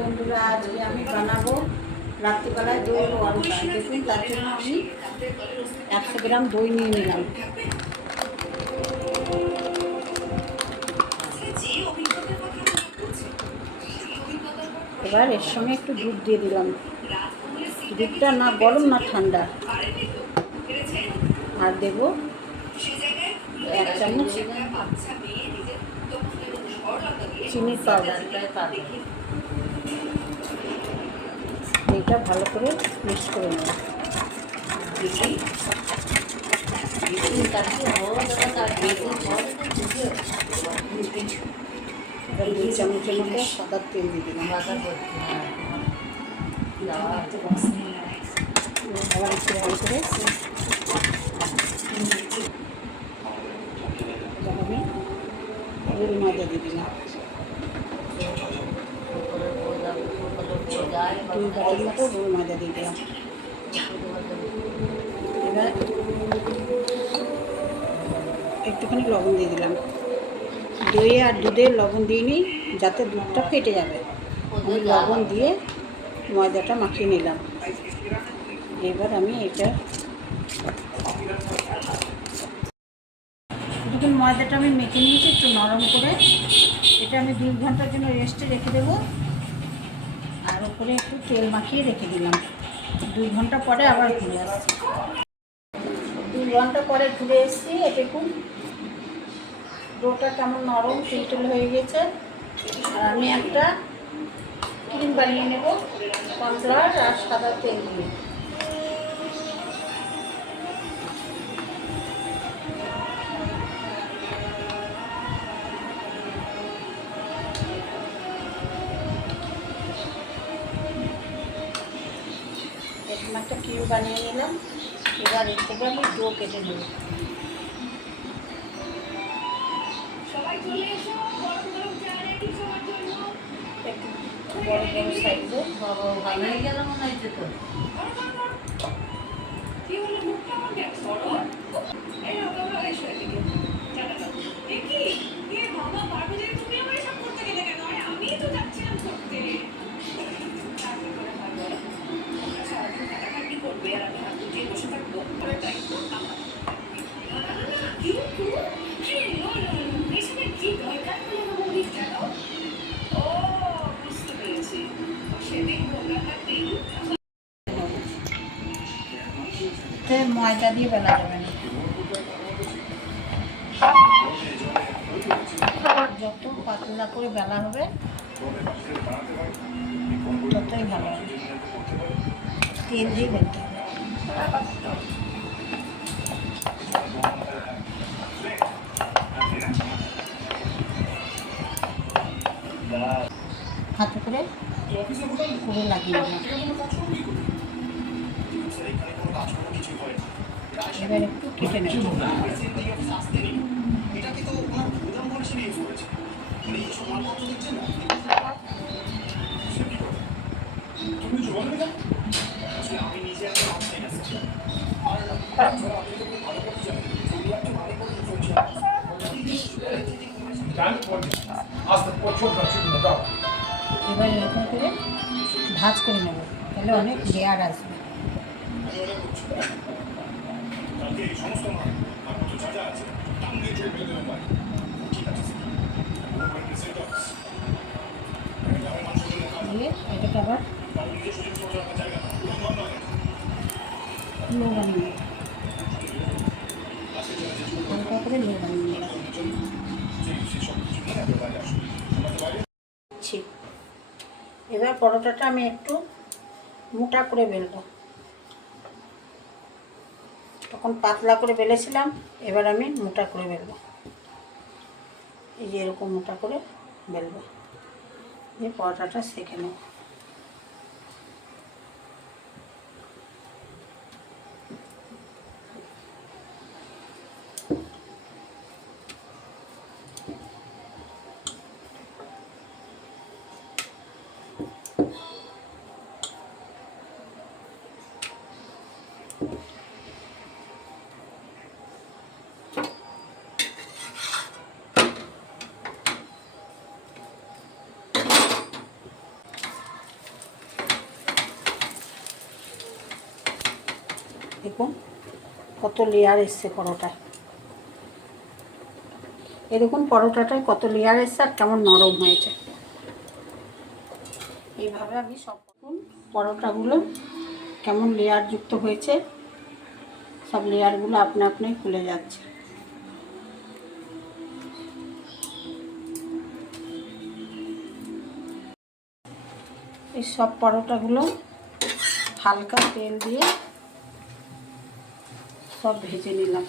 বন্ধুরা, আজকে আমি বানাবো রাত্রিবেলায় দই ওয়ানটা। দেখুন, তার জন্য আমি 100 গ্রাম দই নিয়ে নিলাম। এবার এর সঙ্গে একটু দুধ দিয়ে দিলাম। দুধটা না গরম না ঠান্ডা। আর দেব 1 চামচ চিনির পাউডার। এটা ভালো করে মিক্স করে নেব। 2 চামচের মতো সাদা তেল দিয়ে দিলাম। আবার একটু ভালো করে আমি গোল ময়দা দিয়ে দিলাম। 2 বাটির মতো গোল ময়দা দিয়ে দিলাম। এবার একটুখানি লবণ দিয়ে দিলাম। দই আর দুধে লবণ দিইনি, যাতে দুধটা ফেটে যাবে। আমি লবণ দিয়ে ময়দাটা মাখিয়ে নিলাম। এবার আমি এটা দেখুন, ময়দাটা আমি মেখে নিয়েছি একটু নরম করে। এটা আমি 2 ঘন্টার জন্য রেস্টে রেখে দেবো। আর উপরে একটু তেল মাখিয়ে রেখে দিলাম। 2 ঘন্টা পরে আবার ঘুরে আসছি। 2 ঘন্টা পরে ঘুরে এসেছি। দেখুন ডোটা কেমন নরম টিলটিল হয়ে গেছে। আর আমি একটা ক্রিম বানিয়ে নেব কর্নফ্লাওয়ার আর সাদা তেল দিয়ে। এরকম একটা ক্রিম বানিয়ে নিলাম। এবার এর থেকে আমি ডো কেটে নেব। একটু বড় বড় সাইজে ভালো হয়ে গেল মনে হচ্ছে তো। ময়দা দিয়ে বেলা যাবে না। যত পাতলা করে বেলা হবে ততই ভালো হবে। তেল দিয়ে বেলতে হবে। হাতে করে লাগিয়ে দিলাম। এবার একটু কেটে নেব। এবার এরকম করে ভাজ করে নেব, তাহলে অনেক লেয়ার আসবে। দিয়ে এটাকে আবার লো বানিয়ে নেব, হালকা করে লো বানিয়ে নেব। এবার পরোটাটা আমি একটু মোটা করে বেলবো। তখন পাতলা করে বেলেছিলাম, এবার আমি মোটা করে বেলবো। এই যে এরকম মোটা করে বেলবো, দিয়ে পরোটাটা সেঁকে নেব। দেখুন কত লেয়ার এসছে পরোটায়। এই দেখুন পরোটাটায় কত লেয়ার এসছে আর কেমন নরম হয়েছে। এইভাবে আমি সব পরোটাগুলো কেমন লেয়ার যুক্ত হয়েছে, সব লেয়ারগুলো আপনা আপনি খুলে যাচ্ছে। এই সব পরোটাগুলো হালকা তেল দিয়ে সব ভেজে নিলাম।